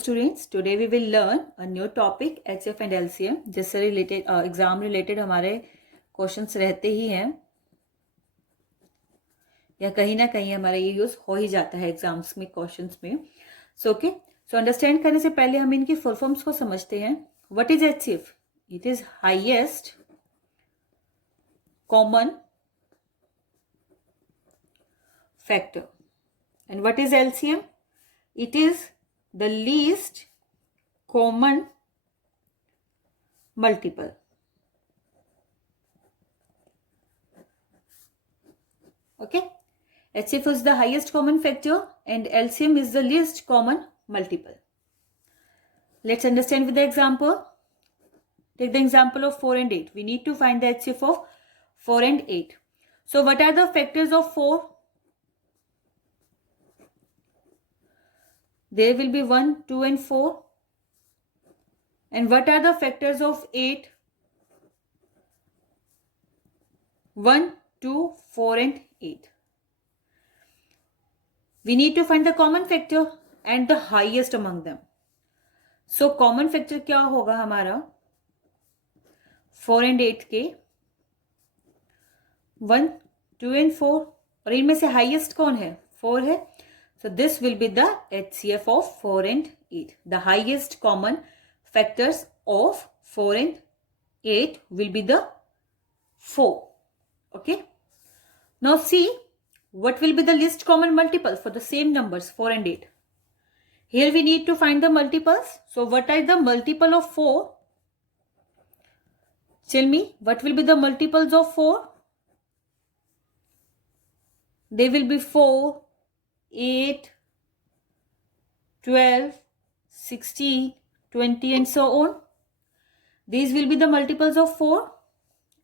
students, today we will learn a new topic HF and LCM जिससे related exam related हमारे questions रहते ही हैं या कहीं ना कहीं हमारा ये यूज हो ही जाता है एग्जाम्स में क्वेश्चंस में. सो अंडरस्टैंड करने से पहले हम इनकी फुल फॉर्म्स को समझते हैं. What is HCF? It is highest common factor. And what is LCM? It is the least common multiple. Okay, HCF is the highest common factor and LCM is the least common multiple. Let's understand with the example. Take the example of 4 and 8. We need to find the HCF of 4 and 8. So what are the factors of 4? There will be 1, 2 and 4. And what are the factors of 8? 1, 2, 4 and 8. We need to find the common factor and the highest among them. So common factor क्या होगा हमारा 4 and 8 के 1, 2 and 4 और इनमें से highest कौन है? 4 है. So this will be the HCF of 4 and 8. The highest common factors of 4 and 8 will be the 4. Okay. Now see what will be the least common multiple for the same numbers 4 and 8. Here we need to find the multiples. So what are the multiple of 4? Tell me what will be the multiples of 4? They will be 4, 8, 12, 16, 20 and so on. These will be the multiples of 4.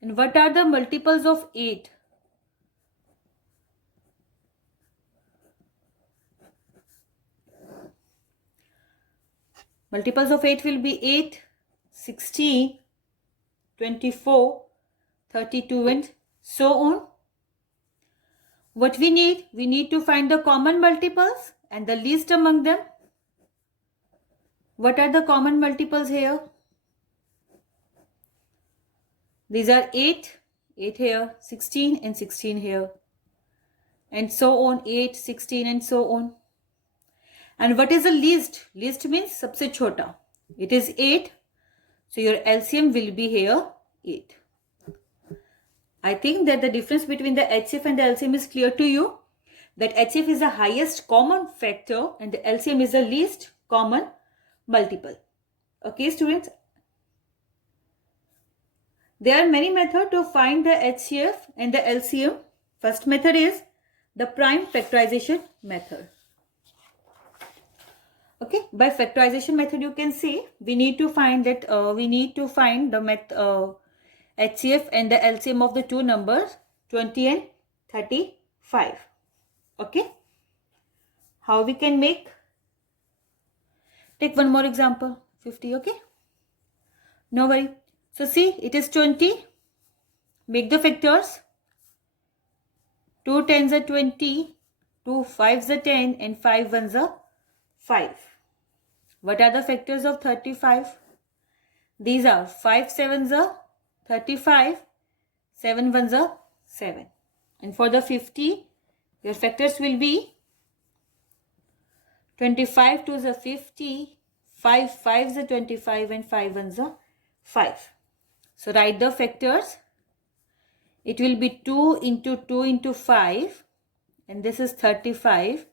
And what are the multiples of 8? Multiples of 8 will be 8, 16, 24, 32 and so on. What we need to find the common multiples and the least among them. What are the common multiples here? These are 8, 8 here, 16 and 16 here. And so on, 8, 16 and so on. And what is the least? Least means सबसे छोटा. It is 8. So your LCM will be here 8. I think that the difference between the HCF and the LCM is clear to you. That HCF is the highest common factor and the LCM is the least common multiple. Okay, students. There are many methods to find the HCF and the LCM. First method is the prime factorization method. Okay, by factorization method you can see we need to find that the HCF and the LCM of the two numbers 20 and 35. Okay, how we can make? Take one more example, 50. Okay, no worry. So see, it is 20. Make the factors. 2 10s are 20, 2 5s are 10 and 5 1s are 5. What are the factors of 35? These are 5 7s are 35, 7 1s are 7. And for the 50, your factors will be 25 2s are 50, 5 5s are 25 and 5 1s are 5. So write the factors. It will be 2 into 2 into 5 and this is 35.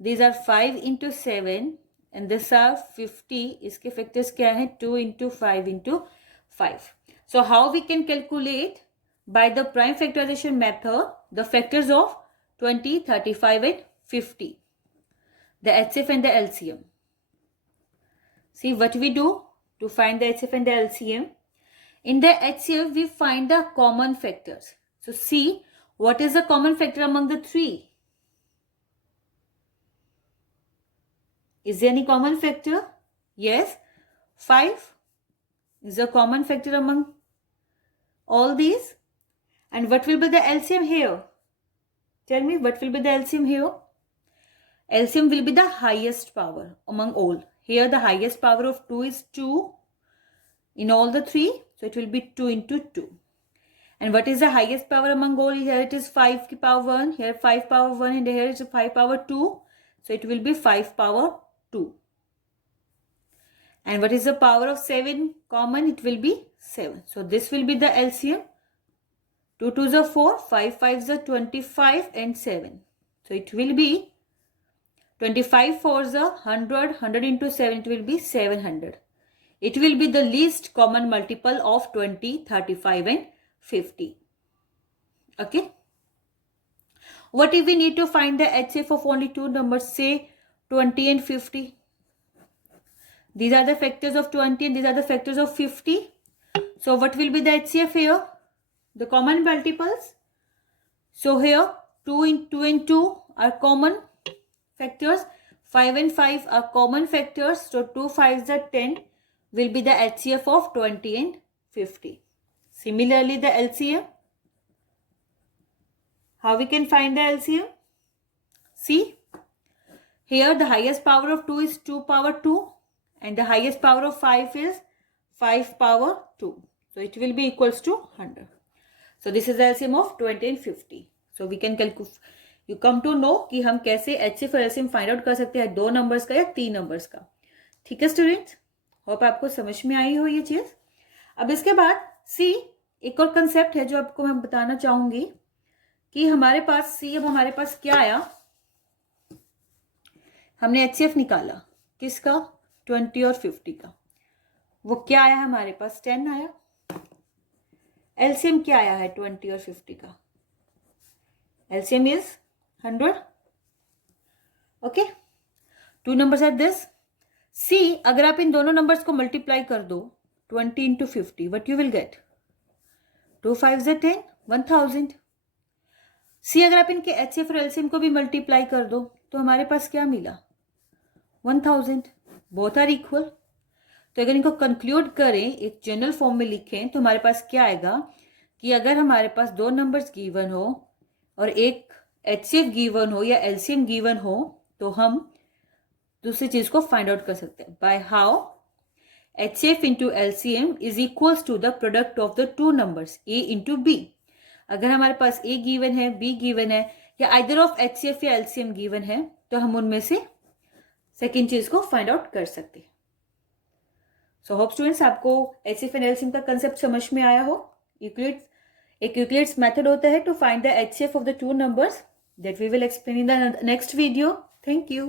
These are 5 into 7 and these are 50. इसके factors क्या हैं? 2 into 5 into 5. So how we can calculate by the prime factorization method the factors of 20, 35 and 50. The HCF and the LCM. See what we do to find the HCF and the LCM. In the HCF we find the common factors. So see what is the common factor among the three. Is there any common factor? Yes, 5 is a common factor among all these. And what will be the LCM here? Tell me what will be the LCM here? LCM will be the highest power among all. here the highest power of 2 is 2 in all the three, so it will be 2 into 2. And what is the highest power among all? Here it is 5 की power 1, here 5 power 1, and here is 5 power 2, so it will be 5 power 2. And what is the power of 7 common? It will be 7. So this will be the LCM. 2 2s are 4, 5 5s are 25, and 7. So it will be 25 4s are 100, 100 into 7, it will be 700. It will be the least common multiple of 20, 35, and 50. Okay. What if we need to find the HCF of only two numbers, say 20 and 50? These are the factors of 20 and these are the factors of 50. So what will be the HCF here? The common multiples. So here 2 and 2 are common factors. 5 and 5 are common factors. So 2 5s are 10 will be the HCF of 20 and 50. Similarly, the LCM. How we can find the LCM? See, here the highest power of 2 is 2 power 2. And the highest power of 5 is 5 power 2. So it will be equals to 100. So this is the LCM of 20 and 50. So we can calculate. You come to know कि हम कैसे HCF और LCM find out कर सकते हैं 2 numbers का या 3 numbers का. ठीक है स्टूडेंट्स, होप आपको समझ में आई हो ये चीज. अब इसके बाद सी एक और कंसेप्ट है जो आपको मैं बताना चाहूंगी कि हमारे पास सी अब हमारे पास क्या आया. हमने HCF निकाला किसका? 20 और 50 का. वो क्या आया हमारे पास? 10 आया. LCM क्या आया है 20 और 50 का? LCM is 100. Okay, 2 numbers are this. See अगर आप इन दोनों नंबर्स को मल्टीप्लाई कर दो 20 into 50, what you will get? 2 5s are 10, 1000. सी अगर आप इनके HCF और LCM को भी मल्टीप्लाई कर दो तो हमारे पास क्या मिला? 1000. Both are equal. तो अगर इनको कंक्लूड करें, एक जनरल फॉर्म में लिखें, तो हमारे पास क्या आएगा कि अगर हमारे पास 2 नंबर्स गिवन हो और एक HCF गिवन हो या LCM गिवन हो तो हम दूसरी चीज को फाइंड आउट कर सकते हैं. By how? HCF into LCM is equals to the product of the 2 numbers A into B. अगर हमारे पास A गिवन है, B गिवन है या आइदर ऑफ HCF या LCM गिवन है तो हम उनमें से सेकेंड चीज को फाइंड आउट कर सकते हैं. सो होप स्टूडेंट्स आपको HCF एंड LCM का कंसेप्ट समझ में आया हो. यूक्लिड्स मेथड होता है to find the HCF of the 2 numbers that we will explain in the next video. Thank you.